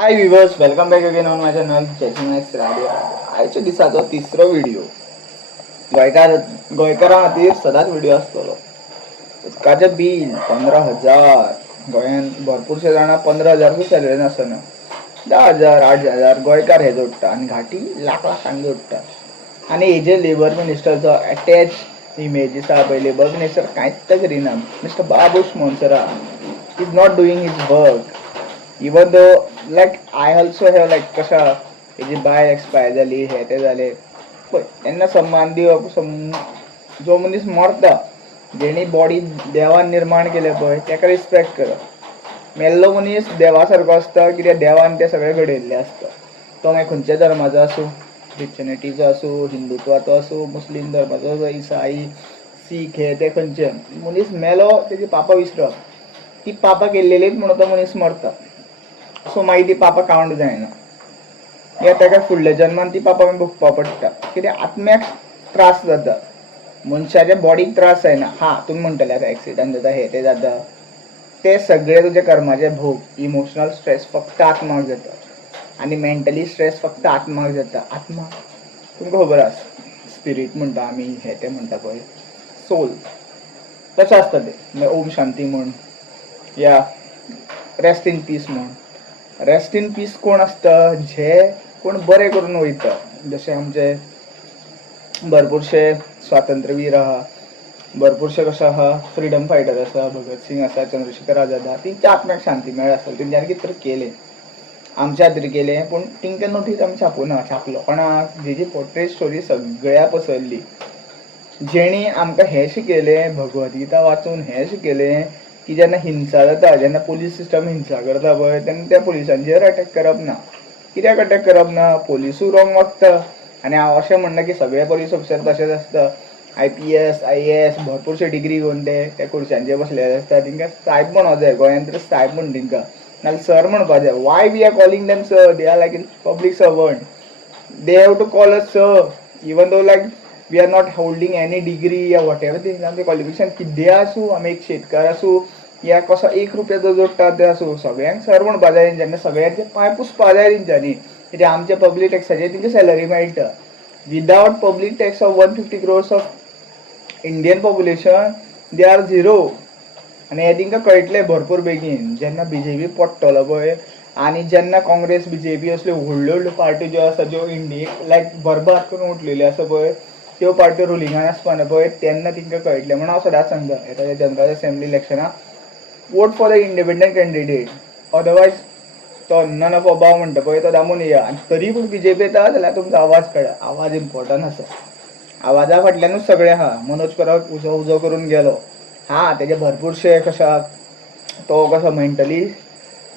High viewers, welcome back again on my channel चॅचिंग radio. आयच्या दिसाचो तिसरो व्हिडिओ. गोंयकारां खातीर सदांच व्हिडिओ आसतलो. उदकाचें बील 15,000. गोंयांत भरपूरशे जाणां 15,000 सॅलरी आसना. 10,000 8,000 गोंयकार हे जोडटा आनी घाटी लाख लाखांनी जोडटा. आनी हेजे लेबर मिनिस्टरचो अटॅच इमेजीस आसा पळय. लेबर मिनिस्टर कांयच करिना. Mister Babush Monserrate is not doing his work. Even though like I also have like कशा हेजी बायल एक्सपायर जाली, हे ते जाले पळय. तेन्ना सन्मान दिवप. जो मनीस मरता, जेणी बॉडी देवान निर्माण केले पळय, ताका रिस्पेक्ट करप. मेल्लो मनीस देवा सारको आसता, कित्याक देवान ते सगळे घडयल्ले आसता. तो मागीर खंयच्या धर्माचो आसूं, क्रिश्चनिटीचो आसूं, हिंदुत्वाचो आसूं, मुस्लीम धर्माचो आसूं, इसाई, सीख, हे ते खंयचे मनीस मेलो तेजी पापां विसरप. ती पापां केल्लेलीच म्हणून तो मनीस मरता. सो मागीर ती पापां कावंट जायना. या ताका फुडल्या जन्मान ती पापां भोगपाक पडटा. कित्याक आत्म्याक त्रास जाता, मनशाच्या बॉडीक त्रास जायना. तुमी म्हणटले आतां एक्सिडंट जाता, हे ते जाता, ते सगळे तुजे कर्माचे भोग. इमोशनल स्ट्रेस फक्त आत्माक जाता आनी मेंटली स्ट्रेस फक्त आत्माक जाता. आत्मा तुमकां खबर आसा, स्पिरीट म्हणटा आमी, हे ते म्हणटा पळय, सोल. तशें आसता तें. ओम शांती म्हण, या रेस्ट इन पीस म्हण. रेस्ट इन पीस कोण आसता? जे कोण बरें करून वयता. जशे आमचे भरपूरशे स्वातंत्र्यवीर आहा, भरपूरशे कशे आहा फ्रिडम फायटर आसा, भगत सिंग आसा, चंद्रशेखर आझाद आहा. तेंच्या आत्म्याक शांती मेळ्ळी आसतली. तेंच्यांनी कितें तरी केलें, आमच्या खातीर केलें, पूण तेंकां नोटीस आमी छापूना. छापलो कोणाक? जेजी पोर्ट्रेट स्टोरी सगळ्या पसरली. जेणी आमकां हें शिकयलें, भगवत गीता वाचून हें शिकयलें की जेन्ना हिंसा जाता, जेन्ना पुलीस सिस्टम हिंसा करता पळय, तेन्ना त्या पुलिसांचेर अटॅक करप ना. कित्याक अटॅक करप ना? पुलिसूय रॉंग वागता. आनी हांव अशें म्हणना की सगळे पुलीस ऑफिसर तशेंच आसता. IPS IAS भरपूरशे डिग्री घेवन ते खुर्च्यांचेर बसलेले आसता. तेंकां साहेब म्हणूं जाय. गोंयांत तर साहेब म्हण तेंकां, नाल्यार सर म्हणपाक जाय. Why we are calling them sir? They are like in public servant. They have to call us sir, even though like we are not holding any degree या वॉट एवर थिंग. आमचें qualification कितें आसूं, आमी एक शेतकार आसूं या कसो 1 रुपयाचो जोडटा ते आसूं, सगळ्यांक सर म्हणपा जाय तेंच्यांनी. सगळ्यांचे पांय पुसपा जाय तेंच्यांनी. कित्याक आमच्या पब्लीक टॅक्साचेर तेंची सॅलरी मेळटा. Without public tax of 150 crores of Indian population they are zero. आनी हें तेंकां कळटलें भरपूर बेगीन जेन्ना BJP पडटलो पळय. आनी जेन्ना काँग्रेस BJP असल्यो व्हडल्यो व्हडल्यो पार्ट्यो ज्यो आसा, ज्यो इंडियेक लायक बरबाद करून उठलेल्यो आसा पळय, त्यो पार्ट्यो रुलिंगान आसपाना पळय, तेन्ना तेंकां कळटलें. म्हणून हांव सदांच सांगता, येता जनता असेंब्ली इलेक्शनाक vote for the independent candidate. Otherwise तो नन ऑफ अबाव म्हणटा पळय, तो दामून येया. आनी तरी पूण BJP येता जाल्यार तुमचो आवाज काडा. आवाज इम्पॉर्टंट आसा. आवाजा फाटल्यानूच सगळें आहा. मनोज परब उजो उजो करून गेलो. तेजे भरपूरशे कशा तो कसो मेंटली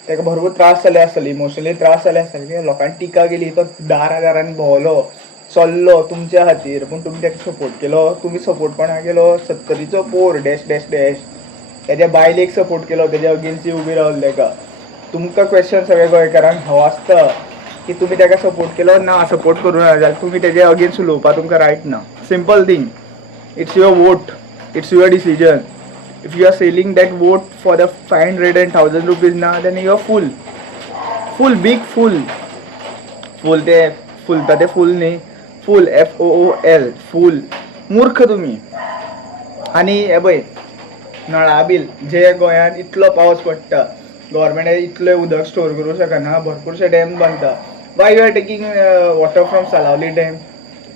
ताका भरपूर त्रास जाले आसतले, इमोशनली त्रास जाले आसतले. लोकांनी टिका केली, तो दारांनी भोंवलो, चल्लो तुमच्या खातीर, पूण तुमी ताका सपोर्ट केलो. तुमी सपोर्ट कोणाक केलो? 70चो पोर डॅश डॅश डॅश तेज्या बायलेक सपोर्ट केलो, तेज्या अगेन्स्ट उबी रावले ताका. तुमकां क्वेश्चन सगळ्या गोंयकारांक हो आसता की तुमी ताका सपोर्ट केलो ना, सपोर्ट करूं ना, जाल्यार तुमी तेज्या अगेन्स्ट उलोवपाक तुमकां रायट ना. Simple thing. It's your vote, it's your decision. If you are selling that vote for the 500 and 1000 rupees ना, then you are fool big fool. ते फुलता ते फूल न्ही, फूल FOOL फूल. मूर्ख तुमी. आनी हे पळय नळा बील जे गोंयांत इतलो पावस पडटा, गव्हर्मेंट इतलें उदक स्टोर करूं शकना, भरपूरशे डॅम बांदता. Why you are taking water from Salaulim dam?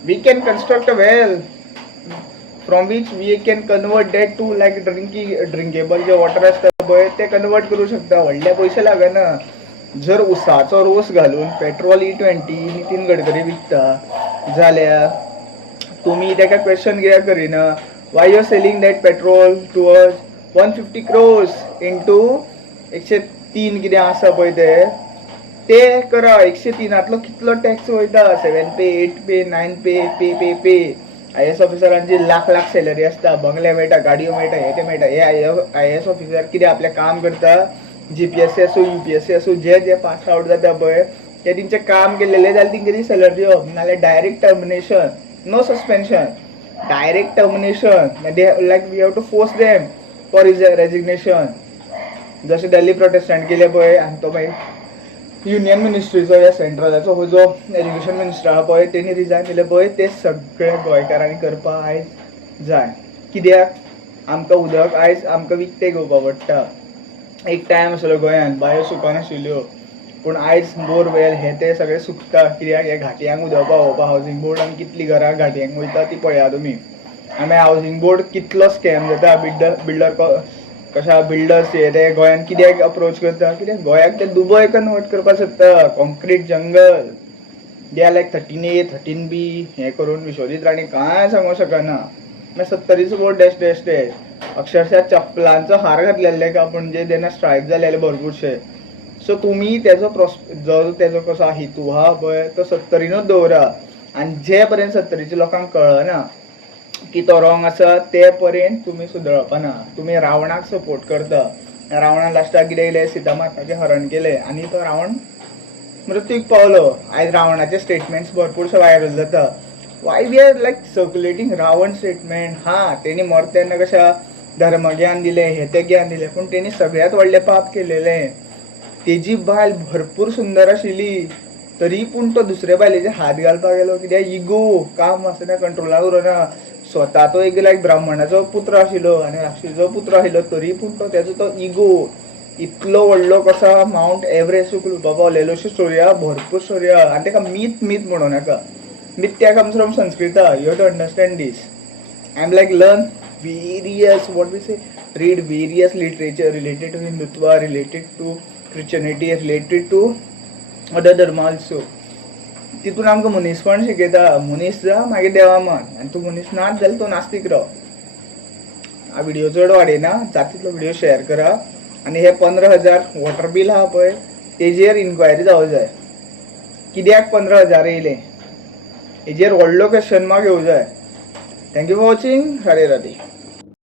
We can construct a well from which we can convert that to like drinkable जे वॉटर आसता पळय, ते कन्वर्ट करूं शकता. व्हडले पयशे लागना. जर उसाचो रोस घालून पेट्रोल E20 नितीन गडकरी विकता जाल्यार तुमी ताका क्वेश्चन कित्याक करिना? Why you are selling that petrol towards 150 crores into 103 कितें आसा पळय ते करा. 103 कितलो टॅक्स वयता? 7 पे 8 पे 9 पे. IAS ऑफिसरांची लाख लाख सॅलरी आसता, बंगले मेळटा, गाडयो मेळटा, हे ते मेळटा. हे IAS ऑफिसर कितें आपलें काम करता? GPSC आसूं UPSC आसूं, जे पास आउट जाता पळय, ते तेंचें काम केलेलें जाल्यार तेंकां ती सॅलरी दिवप. नाल्यार direct termination, no suspension, direct termination. Like we have to force them for his resignation. जशें दिल्ली प्रोटेस्टंट केले पळय, आनी तो मागीर युनियन मिनिस्ट्रीचो या सेंट्रलाचो हो जो एज्युकेशन मिनिस्टर आहा पळय तेणी रिजायन दिले पळय ते सगळे गोंयकारांनी करपा आयज जाय. कित्याक आमकां उदक आयज आमकां विकतें घेवपा पडटा. एक टायम आसलो गोंयांत बांयो सुकनाशिल्ल्यो पूण आयज बोरवेल हे ते सगळे सुकता. कित्याक हे घाटयांक उदक पावोवपा हावजींग बोर्डान कितलीं घरां घाटयांक वयता ती पळया तुमी. आमी हावजींग बोर्ड कितलो स्कॅम जाता. बिल्डर्स ते गोंयांत कित्याक अप्रोच करता कित्याक गोंयाक ते दुबय कन्वर्ट करपाक सोदता. Concrete jungle they are like 13A, 13B हें करून विश्वजीत राणी कांय सांगूं शकना. मागीर 70च बोर्ड डॅश डॅश डॅश अक्षरशः चप्पलांचो हार घातलेले का म्हणजे तेन्ना स्ट्रायक जालेले भरपूरशे. सो तुमी तेजो जो तेजो कसो हेतू आहा पळय तो 70रीनूच दवरा आनी जे पर्यंत 70च्या लोकांक कळना की तो रॉंग आसा ते पर्यंत तुमी सुदरपाना. तुमी रावणाक सपोर्ट करता. रावणान लास्टाक कितें केलें सीतामाताचें हरण केलें आनी तो रावण मृत्यूक पावलो. आयज रावणाचे स्टेटमेंट्स भरपूरशे व्हायरल जाता. Why we are like circulating Ravan statement. हा तेणी मरता तेन्ना कशा धर्मज्ञान दिलें हे ते ज्ञान दिलें पूण तेणी सगळ्यांत व्हडलें पाप केलेलें. तेजी बायल भरपूर सुंदर आशिल्ली तरी पूण तो दुसरे बायलेचेर हात घालपाक गेलो. कित्याक इगो काम आसना कंट्रोलाक उरना. स्वता तो एक लायक ब्राह्मणाचो पुत्र आशिल्लो आनी राक्षसीचो पुत्र आशिल्लो तरी पूण तो तेजो तो इगो इतलो व्हडलो कसा माउंट एव्हरेस्ट उखलुपा पावलेलो. अश्यो स्टोरी आहा भरपूर स्टोरी आहा आनी ताका मीथ म्हणूं नाका. मिथ्या कम्स फ्रॉम संस्कृता. You have to understand this. I am like learn various what we say read various literature related to Hindutva, related to Christianity, related to other dharma also. तितून आमकां मनीसपण शिकयता. मनीस जा मागीर देवा मान आनी तूं मनीस नाच जाल्यार तूं नास्तीक राव. हा व्हिडिओ चड वाडयना जाता तितलो व्हिडिओ शेअर करा आनी हे 15,000 वॉटर बील आहा पळय तेजेर इन्क्वायरी जावं जाय. कित्याक 15,000 येयले हेजेर व्हडलो क्वेश्चन मार्क येवं जाय. Thank you for watching. Radhe Radhe.